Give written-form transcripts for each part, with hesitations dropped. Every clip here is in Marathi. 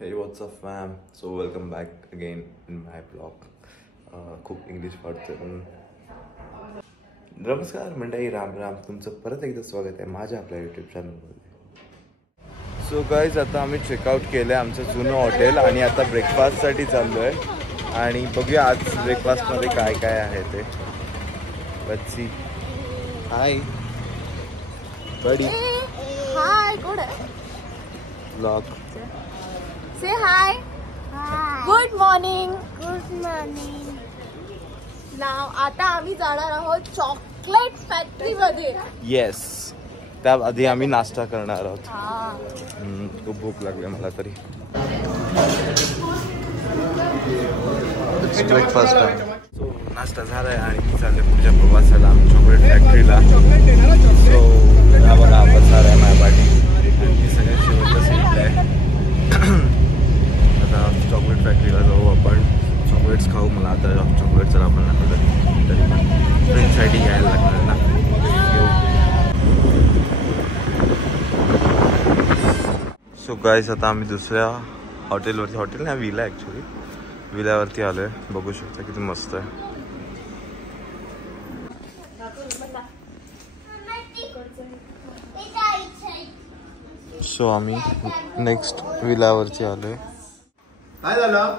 Hey, what's up fam? So welcome back again in my vlog. खूप इंग्लिश पडते पण नमस्कार मंडळी, राम राम. तुमचं परत एकदा स्वागत आहे माझ्या आपल्या यूट्यूब चॅनलमध्ये. सो गाईज, आता आम्ही चेकआउट केलं आहे आमचं जुनं हॉटेल आणि आता ब्रेकफास्टसाठी चाललो आहे आणि बघूया आज ब्रेकफास्टमध्ये काय काय आहे ते. Let's see. Hi buddy. Hi good vlog. Say hi. Good morning. नाव आता आम्ही जाणार आहोत चॉकलेट फॅक्टरी मध्ये. येस, त्याआधी आम्ही नाश्ता करणार आहोत. खूप भूक लागली मला तरी. ब्रेकफास्ट आहे. सो नाश्ता झाला आहे आणि मी चालले पुढच्या प्रवासाला आम्ही चॉकलेट फॅक्टरीला. सो हा बघा बसणार आहे माझ्या पाठी आणि मी सगळ्यात शेवटच्या सीटला आहे. आता चॉकलेट फॅक्टरीला जाऊ आपण, चॉकलेट्स खाऊ. मला आता चॉकलेट जर आपण लागलं तरी पण फ्रेंडसाठी घ्यायला लागणार ना. सो गाईज, आता आम्ही दुसऱ्या हॉटेलवरती, हॉटेल नाही विला ॲक्च्युली, विल्यावरती आलो आहे. बघू शकता किती मस्त आहे. सो आम्ही नेक्स्ट विलावरती आलोय. काय झालं?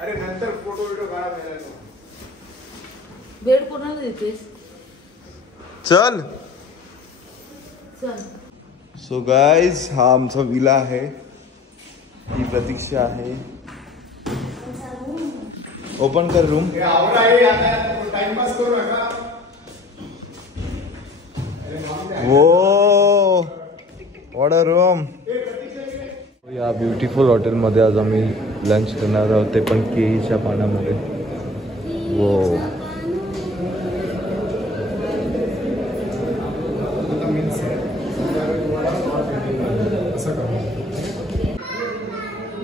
अरे नंतर फोटो व्हिडिओ काढा. बेड कोणाला देतेस? चल. सो गाईज, हा आमचा विला आहे. ही प्रतीक्षा आहे. ओपन कर रूम. टाइमपास करू नका. वो व्हॉट अ रूम. या ब्युटिफुल हॉटेलमध्ये आज आम्ही लंच करणार आहोत, ते पण केळीच्या पानामध्ये. वो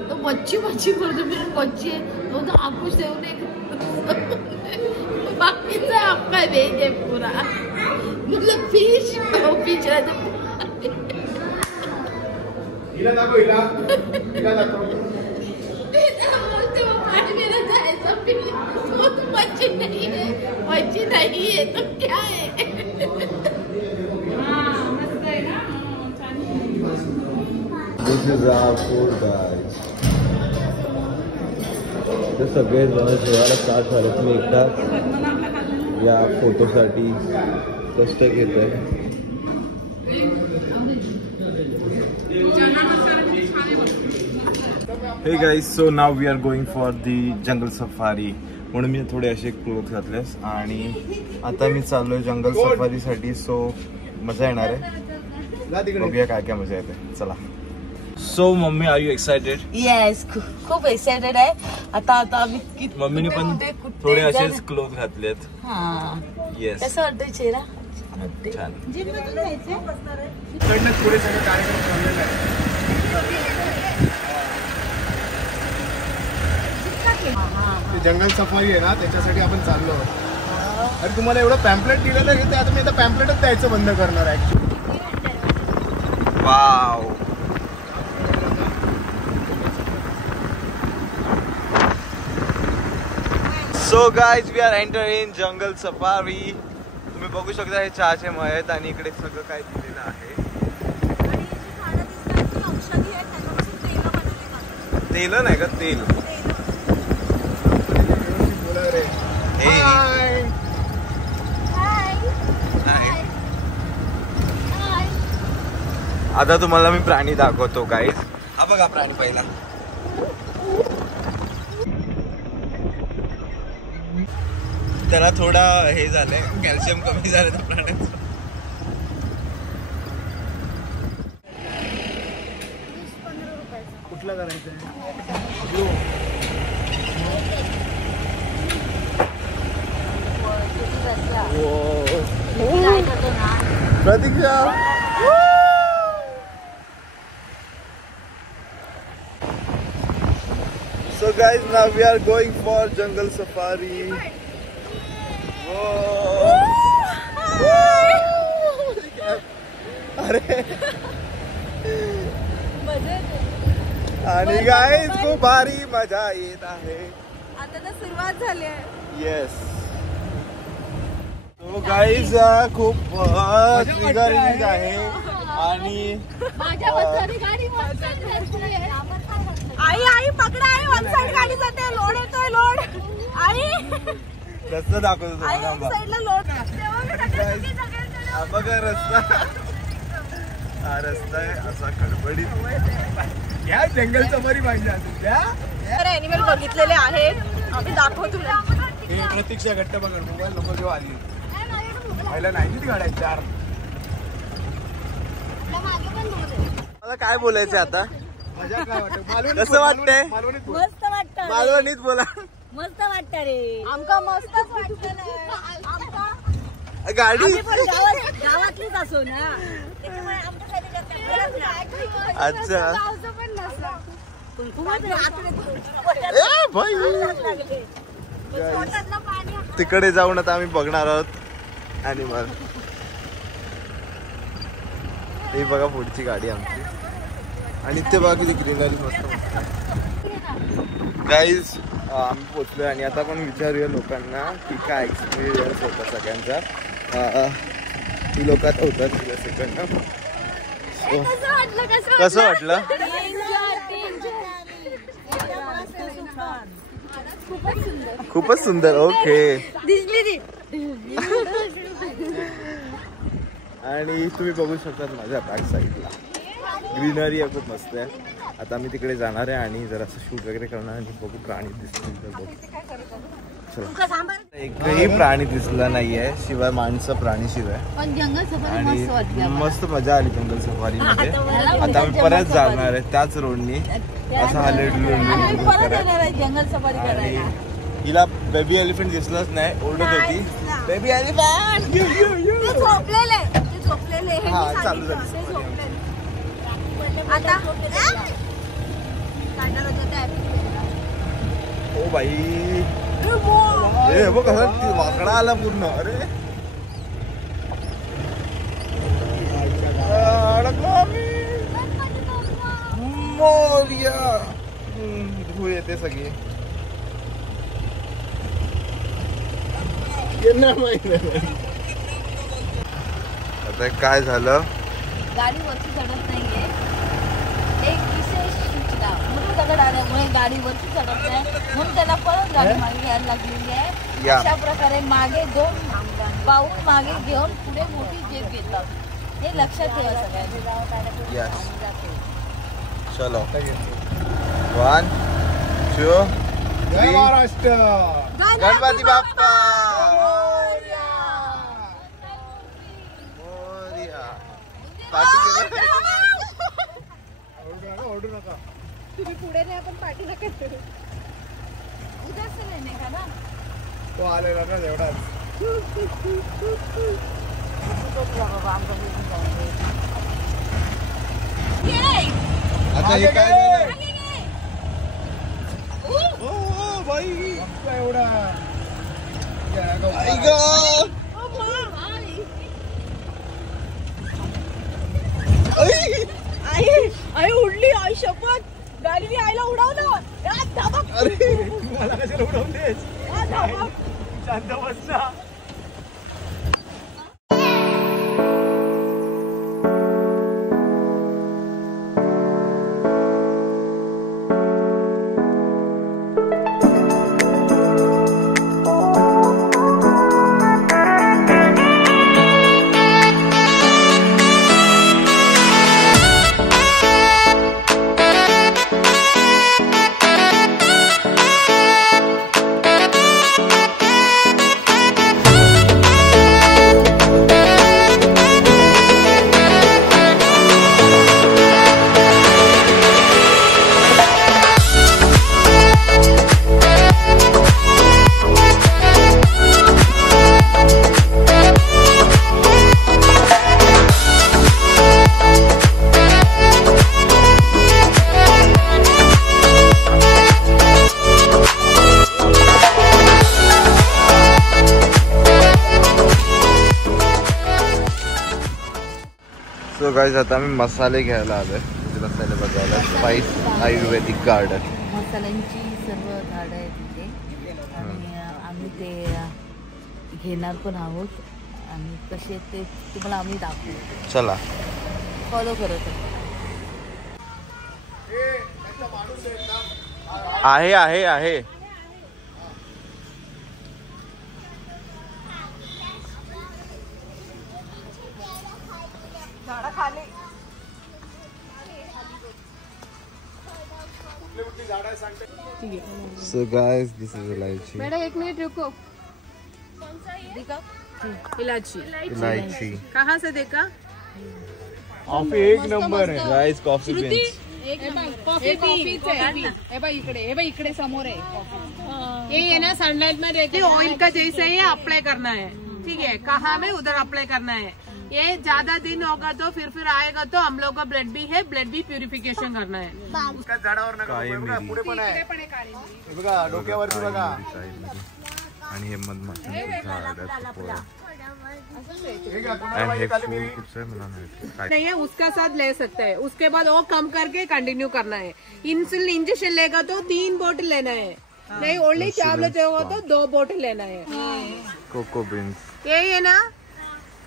तो मच्छी मच्छी करतो मी. मच्छी आहे तो तर आपूस देऊ नये. बाकीचा आपका वेज आहे पुरा. मतलब फिश फिश हिला दाखव. हिला दाखव. मच्छी नहीं है तो क्या है? दिस इज आवर फूड गाइस. ते सगळे जण जेवायला स्टार्ट झाले. तुम्ही एकदा या फोटोसाठी कष्ट घेत आहे. Hey guys, so now we are going for the jungle safari. म्हणून मी थोडे असे क्लोथ घातलेस आणि आता मी चाललोय जंगल सफारीसाठी. सो मजा येणार आहे. बघूया काय काय मजा येते. चला. So mummy, are you excited? Yes, खूप एक्साइटेड आहे. आता आम्ही मम्मीने पण थोडे असेच क्लोथ घातलेत. येस. कसं वाटतंय चेहरा? छान. पुढे सगळे कार्यक्रम ठरलेले आहे. जंगल सफारी आहे ना, त्याच्यासाठी आपण चाललो आहोत. अरे तुम्हाला एवढं पॅम्पलेट दिलेलं आहे ते आता मी आता पॅम्पलेटच द्यायचं बंद करणार आहे. Wow. So guys, we are entering in jungle safari. तुम्ही बघू शकता हे चहाचे मळ आहेत आणि इकडे सगळं काय दिलेलं आहे. तेल नाही का? तेल. आता तुम्हाला मी प्राणी दाखवतो गाईज. हा बघा प्राणी पहिला. त्याला थोडा हे झालंय, कॅल्शियम कमी झालं त्या प्राण्याचं. कुठला करायचं? प्रतीक्षा. So guys, now we are going for jungle safari. अरे आणि गाईज खूप भारी मजा येत आहे. आता तर सुरुवात झाली आहे. येस. तो गाईज खूप ट्रिगरिंग आहे आणि आई पकडा आई वन साइड गाडी जाते लोड येतोय लोड आई रस्ता दाखवतो तुम्हाला. साइडला लोड हा बघा रस्ता. हा रस्ता आहे असा खडबडीत. या जंगल सफारी पाहिजे असेल. ॲनिमल बघितलेले आहेत आम्ही दाखवतो. हे प्रतीक्षा घट्ट बघ मोबाईल नंबर जेव्हा आली पहिला नाही किती गाड्या 4. मला काय बोलायचं आता? मजा काय वाटत? कसं वाटतंय? मस्त वाटतं मालवणीत बोला. मस्त वाटतं रे. आमका मस्तच वाटतं गाडी गावातलीच असो ना. अच्छा ए भाई. तिकडे जाऊन आता आम्ही बघणार आहोत ॲनिमल. ही बघा पुढची गाडी आमची आणि ते बघा किती ग्रीनरी मस्त. गाईज आम्ही पोचलोय आणि आता आपण विचारूया लोकांना की काय एक्सपिरियन्स होता सगळ्यांचा. ती लोक आता होतात तिला सेकंड. कसं वाटलं? खूपच सुंदर. ओके. दिसली आणि तुम्ही बघू शकता माझ्या बॅक साईडला ग्रीनरी आहे खूप मस्त आहे. आता मी तिकडे जाणार आहे आणि जरासं शूट वगैरे करणार आणि बघू प्राणी दिसतील तर बघू. चला. एकही प्राणी दिसला नाहीये शिवाय माणसं प्राणी शिवाय. पण जंगल सफारी आणि मस्त वाटली. मस्त मजा आली जंगल सफारी मध्ये. आता आम्ही परत जाणार आहे त्याच रोडनी असं जंगल सफारी करायला. हिला बेबी एलिफंट दिसलंच नाही. ओरडत होती बेबी एलिफंट. झोपलेले हा चालू झाली. आता ओ बाई हे बघ कसा वाकडा आला पूर्ण. अरे मोर्या धूळ येते सगळी. आता काय झालं? गाडी वरती चढत नाहीये. एक विशेष सूचना म्हणून दगड आल्यामुळे गाडी वरती चढत नाही म्हणून त्याला परत गाडी मागे घ्यायला लागलेली आहे. अशा प्रकारे मागे 2 पाऊल मागे घेऊन पुढे मोठी जेब घेतात. हे लक्षात ठेवा सगळ्यांनी. चलो 1 2 जय महाराष्ट्र. गणपती बाप्पा. ओरडू नका. तुम्ही पुढे नाही आपण पाठी नका करू. उद्याच नाही का ना तो आलेला ना एवढाच. आता हे काय झालं? ओ बाई एवढा आई ग. आई उडली. आई शपथ गाडीने आईला उडवलं. अरे मला कशाला उडवलेस? शांत बस ना. सो गाईज आता आम्ही मसाले घ्यायला आलोय. मसाले बघायला. स्पाइस आयुर्वेदिक गार्डन. मसाल्यांची सर्व झाडं आहेत तिथे आणि आम्ही ते घेणार पण आहोत आणि कसे ते तुम्हाला आम्ही दाखवू. चला. फॉलो करत आहे आहे आहे. So guys, this is इलायची. बेटा एक मिनट रुको. इलायची. इलायची. कहाँ से देखा? कॉफी एक नंबर आहे. Guys, coffee beans. इकडे समोर आहे. ये ना सनलाइट में रहते ऑयल का जैसे ही अप्लाई करना है. ठीक है, कहाँ में उधर अप्लाई करना है. ये ज्यादा दिन होगा तो फिर आएगा तो हम लोग का ब्लड भी है, ब्लड भी प्युरिफिकेशन करना है. उसका झाडावर नका काळी बघा, मिरी. पुढे पण आहे. हे बघा डोक्यावरती बघा. आणि हे मधमाशांचं झाड आहे पोळं. हे घ्या, कोणाला आणि पाहिजे हे काली फूल मिरी? कुठचं आहे मला माहिती काय. नहीं है उसका साथ ले सकते हैं. उसके बाद वो कम करके कंटिन्यू करना है. इंसुलिन इंजेक्शन लेगा तो 3 बोतल लेना है. नहीं ओनली टैबलेट होगा तो 2 बोतल लेना है. Cocoa beans. ये है ना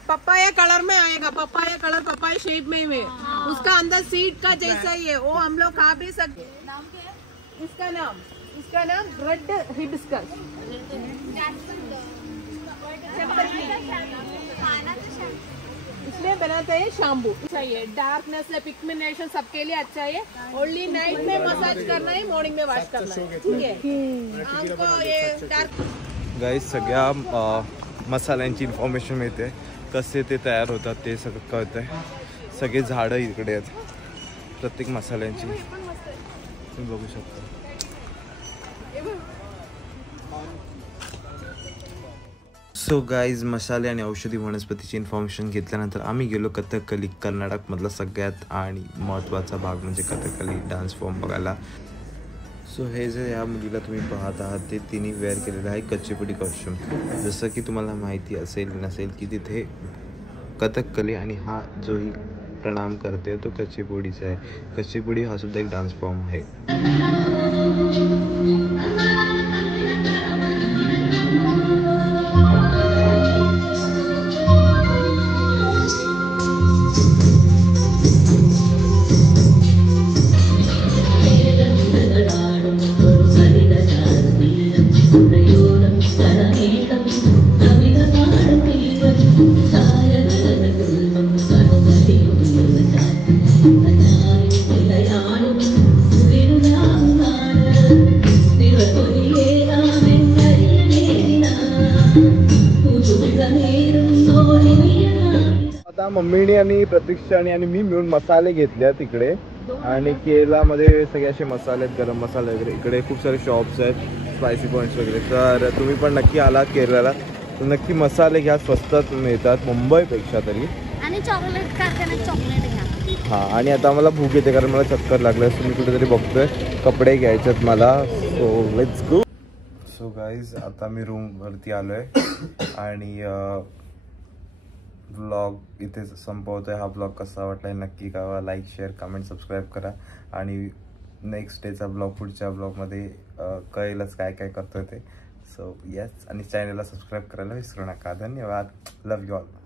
पपाया कलर में आएगा. पपाया कलर पपाया शेप में है. उसका अंदर सीड का जैसा ही है. वो हम लोग खा भी सकते. नाम क्या है इसका नाम रेड हिबिस्कस. इसमें बनाते हैं शैम्पू. चाहिए डार्कनेस है, पिगमेंटेशन सबके लिए अच्छा है. ओनली नाइट में मसाज करना है, मॉर्निंग में वॉश करना है. ठीक है. आपको ये डार्क गाईज सगळ्या मसाल्यांची इन्फॉर्मेशन मिळते. कसे ते तयार होतात ते सगळं कळतंय. सगळे झाडं इकडे आहेत प्रत्येक मसाल्यांची तुम्ही बघू शकता. सो गाईज मसाले आणि औषधी वनस्पतीची इन्फॉर्मेशन घेतल्यानंतर आम्ही गेलो कथकली, कर्नाटकमधला सगळ्यात आणि महत्त्वाचा भाग म्हणजे कथकली डान्स फॉर्म बघायला. सो हे जे या मुलीला तुम्ही पाहत आहात ते तिने वेअर केलेलं आहे कच्चीपुडी कॉस्ट्युम. जसं की तुम्हाला माहिती असेल नसेल की तिथे कथकली आणि हा जोही प्रणाम करते तो कच्चीपुडीचा आहे. कच्चीपुडी हा सुद्धा एक डान्स फॉर्म आहे. आता मम्मीने आणि प्रतीक्षाने आणि मी मिळून मसाले घेतले तिकडे आणि केरळामध्ये सगळे असे मसाले आहेत, गरम मसाले वगैरे. इकडे खूप सारे शॉप्स आहेत, स्पायसी पॉईंट्स वगैरे. तर तुम्ही पण नक्की आलात केरळाला तर नक्की मसाले घ्या, स्वस्तात मिळतात मुंबईपेक्षा तरी. आणि चॉकलेट खाताना चॉकलेट घ्या. हां, आणि आता मला भूक येते कारण मला चक्कर लागलं. सो मी कुठेतरी बघतोय कपडे घ्यायचेत मला. So let's go. So guys आता मी रूमवरती आलो आहे आणि व्लॉग इथे संपवतोय. हा व्लॉग कसा वाटला नक्की कळवा. लाईक, शेअर, कमेंट, सबस्क्राईब करा आणि नेक्स्ट डेचा व्लॉग पुढच्या व्लॉगमध्ये कळेलच काय काय करतोय ते. सो येस, आणि चॅनलला सबस्क्राईब करायला विसरू नका. धन्यवाद. Love you all.